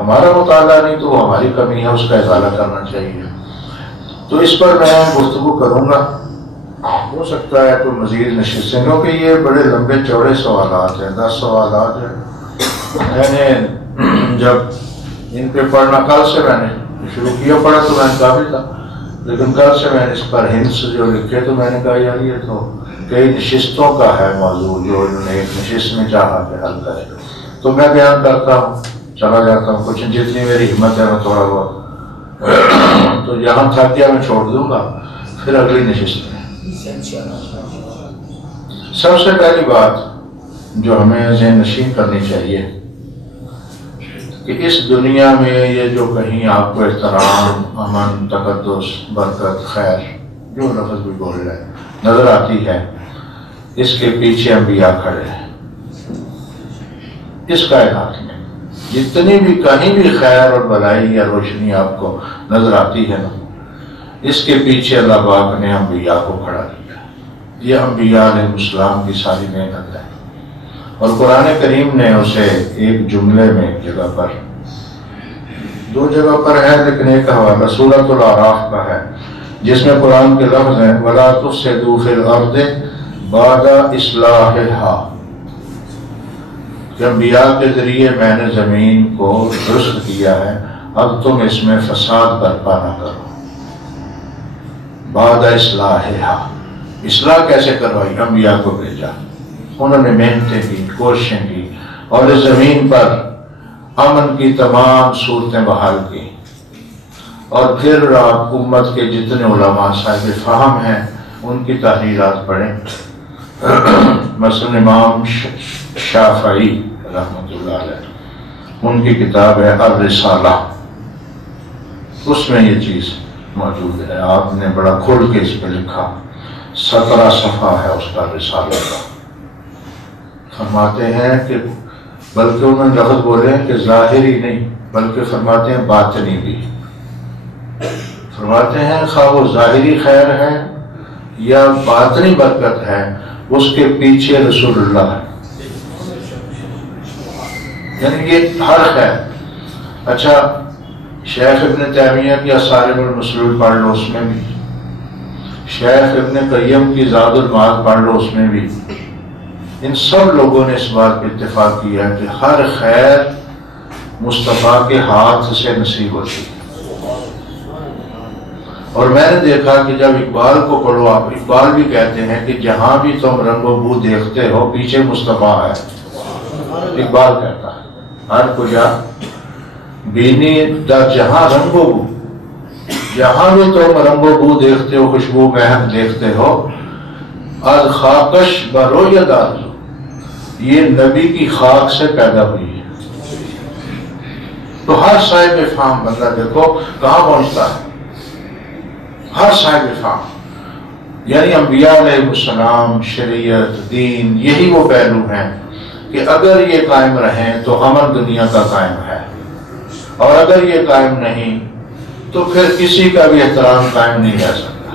ہمارا مطالعہ نہیں تو وہ ہماری کمی ہے، اس کا ازالہ کرنا چاہیے۔ تو اس پر میں گفتگو کروں گا، ہو سکتا ہے کوئی مزید نشستیں، کیونکہ یہ بڑے لمبے چوڑے سوالات ہیں، 10 سوالات ہیں۔ میں نے جب ان پہ پڑھنا، کل سے میں نے شروع کیا پڑھا تو میں نے کافی تھا، لیکن کل سے میں نے اس پر ہنس جو لکھے تو میں نے کہا یار یہ تو کئی نشستوں کا ہے موضوع جو انہوں نے ایک نشست میں چاہا کہ حل کرے، تو میں بیان کرتا ہوں، چلا جاتا ہوں، کچھ جتنی میری ہمت ہے میں تھوڑا بہت تو یہاں تھا کیا میں چھوڑ دوں گا، پھر اگلی نشست میں۔ سب سے پہلی بات جو ہمیں ذہن نشین کرنی چاہیے کہ اس دنیا میں یہ جو کہیں آپ کو احترام، امن، تقدس، برکت، خیر، جو لفظ بھی بول رہے نظر آتی ہے، اس کے پیچھے انبیاء کھڑے ہیں۔ اس کائنات میں جتنی بھی کہیں بھی خیر اور بھلائی یا روشنی آپ کو نظر آتی ہے نا، اس کے پیچھے اللہ پاک نے انبیاء کو کھڑا کیا۔ یہ انبیاء علیہ السلام کی ساری محنت ہے، اور قرآن کریم نے اسے ایک جملے میں، ایک جگہ پر، 2 جگہ پر ہے لیکن ایک حوالہ سورۃ الاعراف کا ہے، جس میں قرآن کے لفظ ہیں وَلَا تُفْسِدُوا فِي الْأَرْضِ بَعْدَ إِصْلَاحِهَا، کہ انبیاء کے ذریعے میں نے زمین کو درست کیا ہے، اب تم اس میں فساد برپا نہ کرو۔ بعد اصلاحها، اصلاح کیسے کروائی؟ انبیاء کو بھیجا، انہوں نے محنتیں کی، کوششیں کی، اور اس زمین پر امن کی تمام صورتیں بحال کی۔ اور پھر آپ امت کے جتنے علماء صاحب فہم ہیں ان کی تحریرات پڑھیں، مثلا امام شافعی رحمۃ اللہ علیہ، ان کی کتاب ہے الرسالہ، اس میں یہ چیز موجود ہے، آپ نے بڑا کھل کے اس پہ لکھا، 17 صفحہ ہے اس کا رسالہ کا۔ فرماتے ہیں کہ بلکہ انہوں نے لفظ بولے ہیں کہ ظاہری نہیں بلکہ فرماتے ہیں باطنی بھی، فرماتے ہیں خواہ وہ ظاہری خیر ہے یا باطنی برکت ہے، اس کے پیچھے رسول اللہ ہے، یعنی یہ ہر خیر۔ اچھا، شیخ ابن تیمیہ کی صارم المسلول پڑھ لو، اس میں بھی، شیخ ابن قیم کی زاد المعاد پڑھ لو، اس میں بھی، ان سب لوگوں نے اس بات پہ اتفاق کیا کہ ہر خیر مصطفیٰ کے ہاتھ سے نصیب ہوتی ہے۔ اور میں نے دیکھا کہ جب اقبال کو پڑھو، آپ اقبال بھی کہتے ہیں کہ جہاں بھی تم رنگ و بو دیکھتے ہو پیچھے مصطفیٰ ہے، اقبال کہتا ہے ہر کجا بینی در جہاں رنگ و بو، جہاں بھی تم رنگ و بو دیکھتے ہو، خوشبو مہک دیکھتے ہو، از خاکش بروید آرزو، یہ نبی کی خاک سے پیدا ہوئی ہے۔ تو ہر صاحب فہم بندہ دیکھو کہاں پہنچتا ہے، ہر صاحب فہم، یعنی انبیاء علیہ السلام، شریعت، دین، یہی وہ پہلو ہیں کہ اگر یہ قائم رہیں تو امن دنیا کا قائم ہے، اور اگر یہ قائم نہیں تو پھر کسی کا بھی احترام قائم نہیں رہ سکتا۔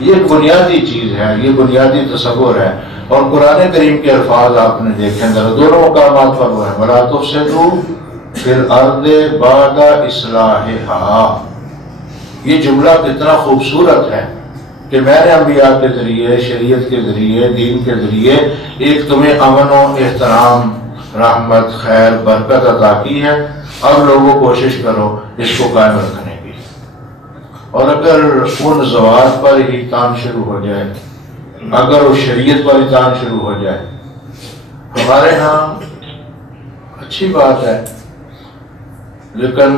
یہ بنیادی چیز ہے، یہ بنیادی تصور ہے۔ اور قرآن کریم کے الفاظ آپ نے دیکھیں ذرا، دونوں مقامات پر وہ ہے وَلَا تُفْسِدُوا فِي الْأَرْضِ بَعْدَ إِصْلَاحِهَا۔ یہ جملہ کتنا خوبصورت ہے کہ میں نے انبیاء کے ذریعے، شریعت کے ذریعے، دین کے ذریعے ایک تمہیں امن و احترام، رحمت، خیر، برکت عطا کی ہے، اب لوگوں کوشش کرو اس کو قائم رکھنے کی۔ اور اگر ان زوات پر ہی تان شروع ہو جائے، اگر وہ شریعت پر ہی تان شروع ہو جائے، ہمارے ہاں اچھی بات ہے لیکن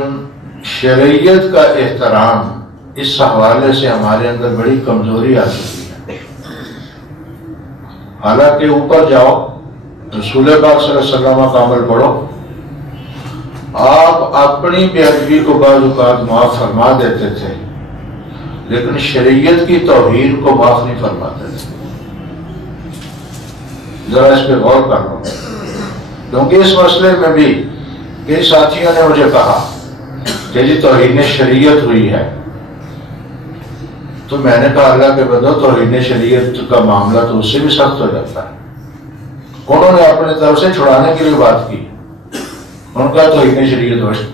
شریعت کا احترام اس حوالے سے ہمارے اندر بڑی کمزوری آ چکی ہے۔ حالانکہ اوپر جاؤ، رسول پاک صلی اللہ علیہ وسلم کا عمل پڑھو، آپ اپنی بے ادبی کو بعض اوقات معاف فرما دیتے تھے لیکن شریعت کی توہین کو معاف نہیں فرماتے تھے۔ ذرا اس پہ غور کر لو، کیونکہ اس مسئلے میں بھی کئی ساتھیوں نے مجھے کہا کہ جی توہین شریعت ہوئی ہے، تو میں نے کہا اللہ کے بندو، توہین شریعت کا معاملہ تو اس سے بھی سخت ہو جاتا ہے۔ انہوں نے اپنے طرف سے چھڑانے کے لیے بات کی، ان کا توہین شریعت ہوئی،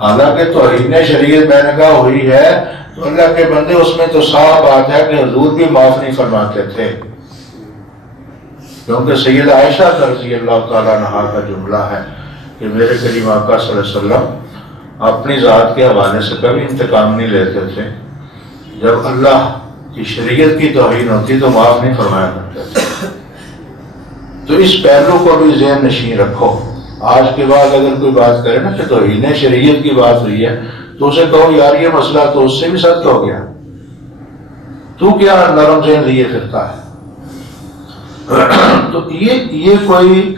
حالانکہ توہین شریعت میں نے کہا ہوئی ہے تو اللہ کے بندے اس میں تو صاف بات ہے کہ حضور بھی معاف نہیں فرماتے تھے، کیونکہ سید عائشہ رضی اللہ تعالیٰ عنہا کا جملہ ہے کہ میرے کریم آقا صلی اللہ علیہ وسلم اپنی ذات کے حوالے سے کبھی انتقام نہیں لیتے تھے، جب اللہ کی شریعت کی توہین ہوتی تو معاف نہیں فرمایا کرتے تھے۔ تو اس پہلو کو بھی ذہن نشین رکھو۔ آج کے بعد اگر کوئی بات کرے نا کہ توہین شریعت کی بات ہوئی ہے تو اسے کہو یار یہ مسئلہ تو اس سے بھی سخت ہو گیا، تو کیا نرم ذہن لیے پھرتا ہے؟ تو یہ کوئی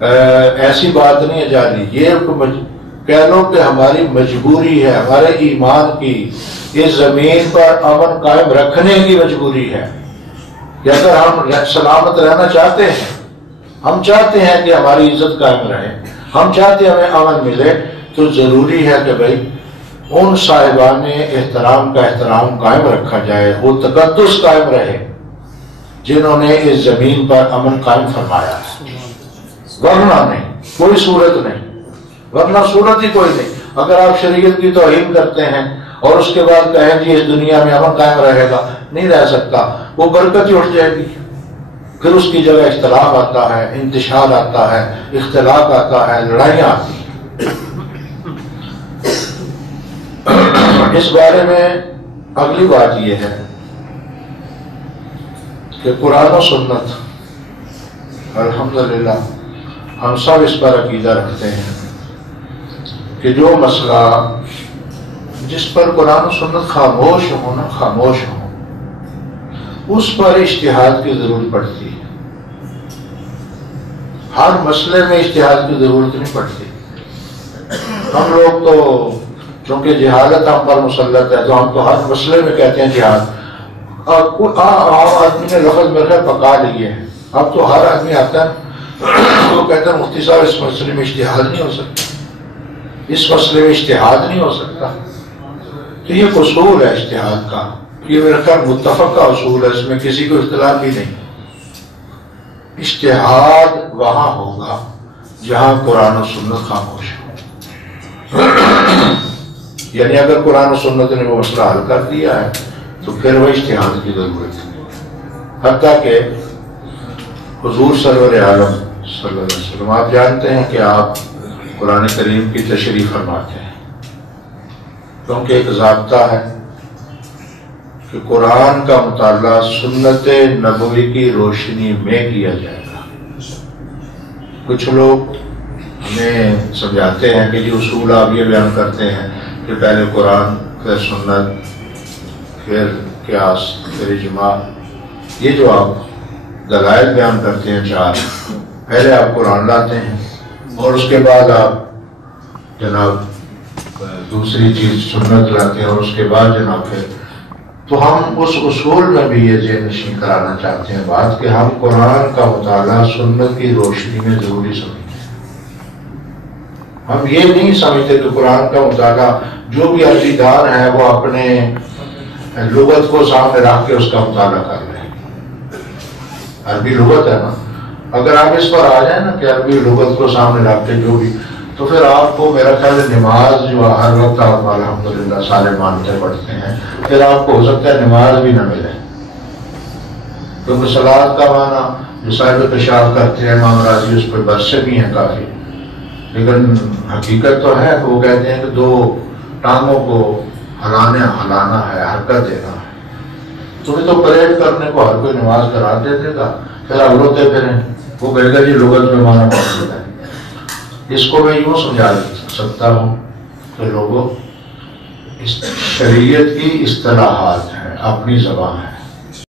ایسی بات نہیں ہے جاری، یہ کہہ لو کہ ہماری مجبوری ہے، ہمارے ایمان کی اس زمین پر امن قائم رکھنے کی مجبوری ہے کہ اگر ہم سلامت رہنا چاہتے ہیں، ہم چاہتے ہیں کہ ہماری عزت قائم رہے، ہم چاہتے ہیں ہمیں امن ملے، تو ضروری ہے کہ بھائی ان صاحبان احترام کا احترام قائم رکھا جائے، وہ تقدس قائم رہے جنہوں نے اس زمین پر امن قائم فرمایا ہے، ورنہ نہیں، کوئی صورت نہیں، ورنہ صورت ہی کوئی نہیں۔ اگر آپ شریعت کی توہین کرتے ہیں اور اس کے بعد کہیں جی اس دنیا میں امن قائم رہے گا، نہیں رہ سکتا، وہ برکت ہی اٹھ جائے گی، پھر اس کی جگہ اختلاف آتا ہے، انتشار آتا ہے، اختلاف آتا ہے، لڑائیاں آتی ہیں۔ اس بارے میں اگلی بات یہ ہے کہ قرآن و سنت الحمدللہ ہم سب اس پر عقیدہ رکھتے ہیں کہ جو مسئلہ جس پر قرآن و سنت خاموش ہو نا، خاموش ہو، اس پر اجتہاد کی ضرورت پڑتی ہے۔ ہر مسئلے میں اجتہاد کی ضرورت نہیں پڑتی۔ ہم لوگ تو چونکہ جہالت ہم پر مسلط ہے تو ہم تو ہر مسئلے میں کہتے ہیں جہاد۔ عام آدمی نے لفظ میرے خیال پکا لیے ہیں، اب تو ہر آدمی آتا ہے تو کہتا ہے مفتی صاحب اس مسئلے میں اجتہاد نہیں ہو سکتا، اس مسئلے میں اجتہاد نہیں ہو سکتا۔ تو یہ ایک اصول ہے اجتہاد کا، یہ میرے خیال متفق کا اصول ہے، اس میں کسی کو اختلاف بھی نہیں۔ اجتہاد وہاں ہوگا جہاں قرآن و سنت خاموش ہو، یعنی اگر قرآن و سنت نے وہ مسئلہ حل کر دیا ہے تو پھر وہ اجتہاد کی ضرورت ہے۔ حتیٰ کہ حضور سرور عالم صلی اللہ علیہ وسلم، آپ جانتے ہیں کہ آپ قرآن کریم کی تشریح فرماتے ہیں، کیونکہ ایک ضابطہ ہے کہ قرآن کا مطالعہ سنت نبوی کی روشنی میں کیا جائے گا۔ کچھ لوگ ہمیں سمجھاتے ہیں کہ یہ اصول آپ یہ بیان کرتے ہیں کہ پہلے قرآن، پھر سنت، پھر قیاس، پھر اجماع، یہ جو آپ دلائل بیان کرتے ہیں چار، پہلے آپ قرآن لاتے ہیں اور اس کے بعد آپ جناب دوسری چیز سنت لاتے ہیں اور اس کے بعد جناب پھر، تو ہم اس اصول میں بھی یہ ذہن نشین کرانا چاہتے ہیں بات کہ ہم قرآن کا مطالعہ سنت کی روشنی میں ضروری سمجھتے ہیں۔ ہم یہ نہیں سمجھتے کہ قرآن کا مطالعہ جو بھی عربی دان ہے وہ اپنے لغت کو سامنے رکھ کے اس کا مطالعہ کر رہے ہیں۔ عربی لغت ہے نا، اگر آپ اس پر آ جائیں نا کہ عربی لغت کو سامنے رکھ کے جو بھی، تو پھر آپ کو میرا خیال ہے نماز جو ہر وقت آپ الحمدللہ سارے مانتے پڑھتے ہیں، پھر آپ کو ہو سکتا ہے نماز بھی نہ ملے، کیونکہ صلاۃ کا معنی جو صاحب پیشاب کرتے ہیں امام راضی اس پہ برسے بھی ہیں کافی، لیکن حقیقت تو ہے کہ وہ کہتے ہیں کہ دو ٹانگوں کو ہلانا ہے، حرکت دینا ہے۔ تو تو پریڈ کرنے کو ہر کوئی نماز کرا دیتے گا، پھر آپ روتے پھریں، وہ کہے گا جی لغت میں معنی موجود ہے۔ اس کو میں یوں سمجھا سکتا ہوں کہ لوگوں، شریعت کی اصطلاحات ہیں، اپنی زبان ہے،